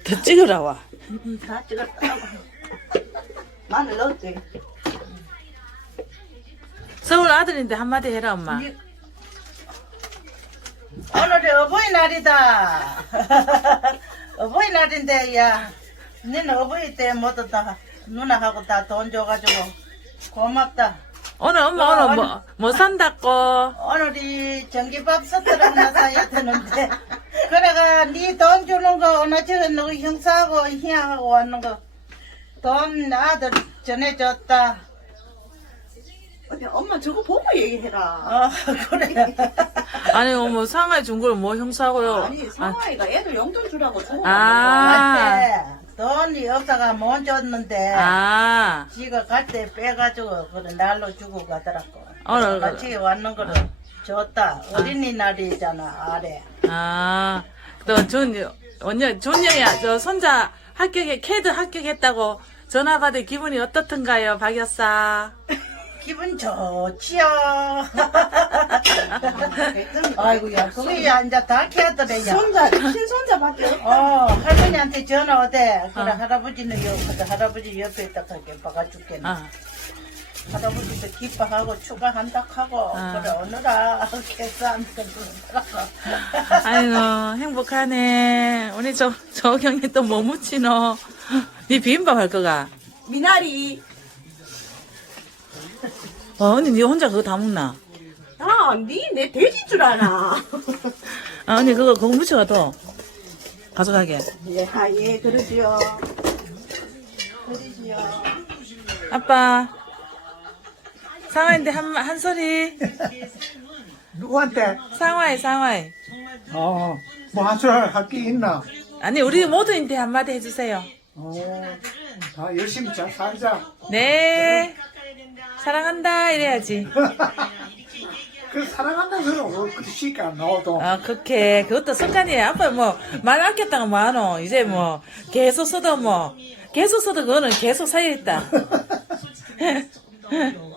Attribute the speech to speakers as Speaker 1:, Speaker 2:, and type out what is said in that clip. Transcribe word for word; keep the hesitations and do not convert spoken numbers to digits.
Speaker 1: 더 찍으라 와.
Speaker 2: 음, 다 찍었다. 마늘 넣었지.
Speaker 1: 서울 아들인데 한마디 해라 엄마.
Speaker 2: 이- 오늘이 어버이날이다. 어버이날인데, 야, 니는 어버이 때 모두 다 누나하고 다 돈 줘가지고 고맙다.
Speaker 1: 오늘 엄마
Speaker 2: 어,
Speaker 1: 오늘 뭐, 뭐 산다고?
Speaker 2: 오늘이 전기밥솥을 하나 사야 되는데, 그래가 니 돈 주는 거 오늘 저거 누구 형사하고 희양하고 왔는 거 돈 아들 전해줬다.
Speaker 3: 아니, 엄마 저거 보고 얘기해라.
Speaker 2: 어, 그래.
Speaker 1: 아니 뭐 상하이 준 걸 뭐 형사하고요.
Speaker 3: 아니, 상아이가 애들 용돈 주라고 주고
Speaker 1: 아.
Speaker 2: 갈 때 돈이 없다가 못 줬는데,
Speaker 1: 아.
Speaker 2: 지가 갈 때 빼가지고 그래 날로 주고 가더라고.
Speaker 1: 오늘
Speaker 2: 같이 왔는 거를 줬다. 어린이날이잖아 아래.
Speaker 1: 아. 또 준, 언니, 준영이야, 저 손자 합격해, 캐드 합격했다고 전화 받을 기분이 어떻던가요, 박 여사?
Speaker 2: 기분 좋지요. 아이고야 그게 이제 다 캐더래요.
Speaker 3: 손자, 친손자밖에 없다.
Speaker 2: 어 할머니한테 전화 오대. 그래
Speaker 1: 어.
Speaker 2: 할아버지는 옆에 할아버지 옆에 있다가 이렇게 박아 죽겠네.
Speaker 1: 아.
Speaker 2: 할아버지도 기뻐하고 추가한다 하고
Speaker 1: 아.
Speaker 2: 그래 오늘아 캐스한테 그러더라고.
Speaker 1: 아이고, 행복하네. 우리 저, 저경이 또 뭐 묻히노? 니 비빔밥 할 거가?
Speaker 3: 미나리.
Speaker 1: 어, 언니, 니 혼자 그거 다 먹나?
Speaker 3: 아, 니 내 돼지 줄 아나.
Speaker 1: 아, 언니, 그거, 그거 묻혀가도 가져가게.
Speaker 3: 예, 아, 예, 그러지요.
Speaker 2: 그러지요.
Speaker 1: 아빠, 상화인데 한, 한 소리.
Speaker 4: 누구한테?
Speaker 1: 상화이, 상화이.
Speaker 4: 어, 뭐 한술 할 게 있나?
Speaker 1: 아니, 우리 모두인데 한마디 해주세요.
Speaker 4: 어, 다 열심히 잘 살자.
Speaker 1: 네. 사랑한다, 이래야지.
Speaker 4: 그 사랑한다는 소리는 뭐 그렇게 쉽게 안 나와도.
Speaker 1: 아, 그렇게. 그것도 습관이에요. 아빠 뭐, 말 아꼈다가 뭐하노. 이제 뭐, 계속 써도 뭐, 계속 써도 그거는 계속 사야겠다.